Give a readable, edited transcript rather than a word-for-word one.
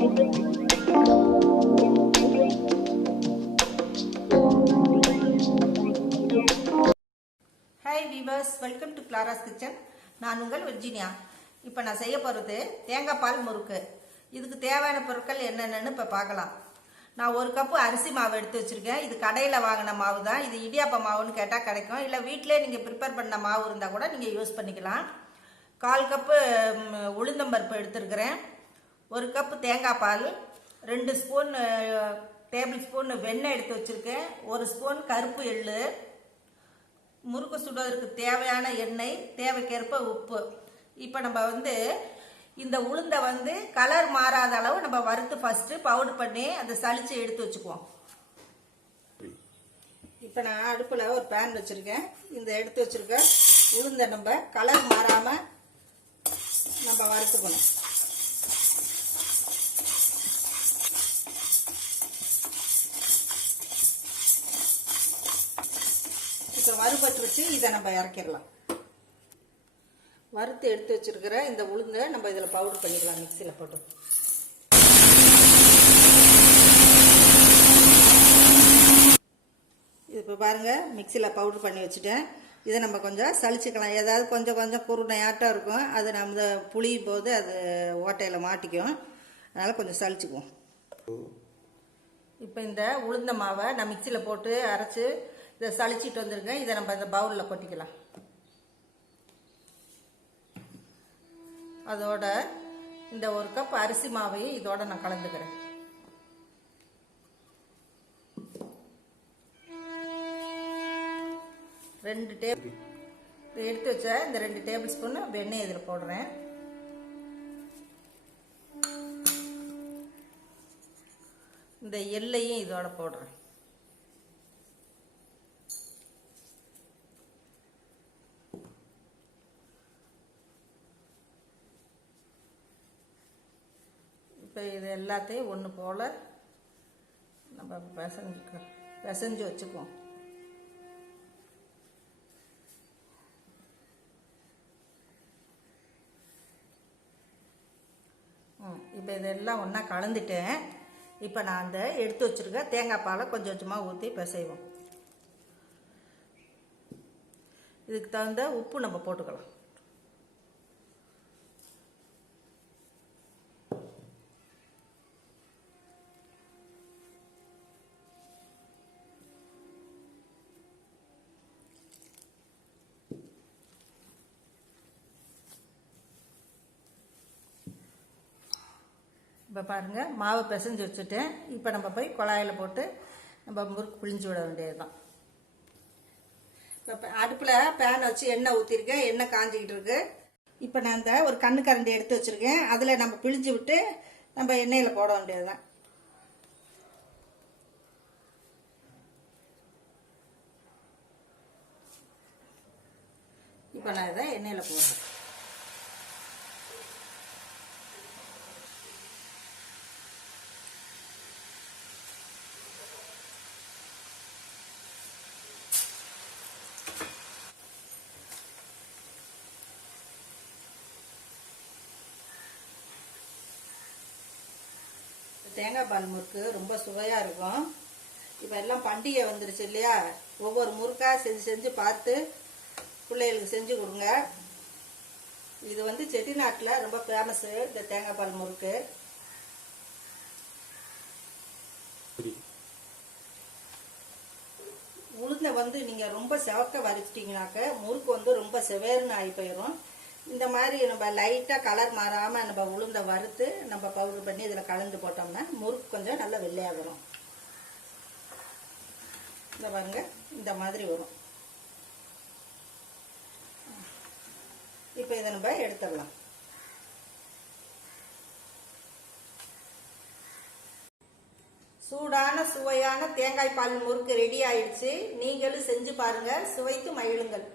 Hi viewers, welcome to Clara's kitchen. நான் உங்கள் Virginia. இப்போ நான் செய்ய போகிறது தேங்காய் பால் முறுக்கு. இதுக்கு தேவையான பொருட்கள் என்னென்னு இப்போ பார்க்கலாம். நான் 1 கப்பு அரிசி மாவு எடுத்து வச்சுருக்கேன். இது கடையில் வாங்கின மாவு தான். இது இடியாப்ப மாவுன்னு கேட்டால் கிடைக்கும். இல்லை வீட்டிலே நீங்கள் ப்ரிப்பேர் பண்ண மாவு இருந்தால் கூட நீங்கள் யூஸ் பண்ணிக்கலாம். 1/4 கப்பு உளுந்தம்பருப்பு எடுத்துருக்கிறேன். 1 கப்பு தேங்காய் பால், 2 ஸ்பூன் டேபிள் ஸ்பூன் வெண்ணெய் எடுத்து வச்சுருக்கேன். 1 ஸ்பூன் கருப்பு எள்ளு, முறுக்கு சுடுவதற்கு தேவையான எண்ணெய், தேவைக்கேற்ப உப்பு. இப்போ நம்ம இந்த உளுந்தை கலர் மாறாத அளவு நம்ம வறுத்து ஃபர்ஸ்ட் பவுடர் பண்ணி அதை சளிச்சு எடுத்து வச்சுக்குவோம். இப்போ நான் அடுப்பில் ஒரு பேன் வச்சுருக்கேன். இந்த எடுத்து வச்சுருக்க உளுந்தை நம்ம கலர் மாறாமல் நம்ம வறுத்துக்கணும். இப்போ வறுபட்டு வச்சு இதை நம்ம இறக்கிடலாம். வறுத்து எடுத்து வச்சிருக்கிற இந்த உளுந்தை நம்ம இதில் பவுடர் பண்ணிக்கலாம். மிக்சியில் போட்டு இது இப்போ பாருங்கள், மிக்சியில் பவுடர் பண்ணி வச்சுட்டேன். இதை நம்ம கொஞ்சம் சளிச்சுக்கலாம். ஏதாவது கொஞ்சம் கொஞ்சம் குருணையாட்டம் இருக்கும், அது நம்ம புளியும் போது அது ஓட்டையில் மாட்டிக்கும். அதனால் கொஞ்சம் சளிச்சுக்குவோம். இப்போ இந்த உளுந்த மாவை நான் மிக்சியில் போட்டு அரைச்சி இதை சளிச்சிட்டு வந்திருக்கேன். இதை நம்ம இந்த பவுலில் கொட்டிக்கலாம். அதோட இந்த 1 கப் அரிசி மாவையும் இதோட நான் கலந்துக்கிறேன். எடுத்து வச்ச இந்த 2 டேபிள் ஸ்பூன் வெண்ணெய் இதில் போடுறேன். இந்த எள்ளையும் இதோட போடுறேன். இப்போ இது எல்லாத்தையும் ஒன்று போல் நம்ம பிசைஞ்சு வச்சுக்குவோம். இப்போ இதெல்லாம் ஒன்றா கலந்துட்டேன். இப்போ நான் அந்த எடுத்து வச்சுருக்க தேங்காய் பாலை கொஞ்சம் கொஞ்சமாக ஊற்றி பிசைவோம். இதுக்கு தகுந்த உப்பு நம்ம போட்டுக்கலாம். இப்போ பாருங்கள், மாவு பிசைஞ்சு வச்சுட்டேன். இப்போ நம்ம போய் குழாயில் போட்டு நம்ம முறுக்கு பிழிஞ்சு விட வேண்டியது தான். இப்போ அடுப்பில் பேன் வச்சு எண்ணெய் ஊற்றிருக்கேன். எண்ணெய் காஞ்சிக்கிட்டு இருக்கு. இப்போ நான் இந்த ஒரு கண்ணு கரண்டி எடுத்து வச்சுருக்கேன். அதில் நம்ம பிழிஞ்சு விட்டு நம்ம எண்ணெயில் போட வேண்டியது தான். இப்போ நான் இதை எண்ணெயில் போடுறேன். தேங்காய் பால் முறுக்கு ரொம்ப சுவையாக இருக்கும். இப்போ எல்லாம் பண்டிகை வந்துருச்சு இல்லையா? ஒவ்வொரு முறுக்காக செஞ்சு பார்த்து பிள்ளைகளுக்கு செஞ்சு கொடுங்க. இது செட்டிநாட்டில் ரொம்ப ஃபேமஸ்ஸு இந்த தேங்காய் பால் முறுக்கு. உளுந்தை நீங்கள் ரொம்ப செவக்க வரிச்சிட்டிங்கனாக்க முறுக்கு ரொம்ப செவேர்னு ஆகி போயிடும். இந்த மாதிரி நம்ம லைட்டாக கலர் மாறாமல் நம்ம உளுந்தை வறுத்து நம்ம பவுடர் பண்ணி இதில் கலந்து போட்டோம்னா முறுக்கு கொஞ்சம் நல்லா வெள்ளையாக வரும். இந்த பாருங்க, இந்த மாதிரி வரும். இப்போ இதை நம்ம எடுத்துடலாம். சூடான சுவையான தேங்காய் பால் முறுக்கு ரெடி ஆயிடுச்சு. நீங்களும் செஞ்சு பாருங்க, சுவைத்து மகிழுங்கள்.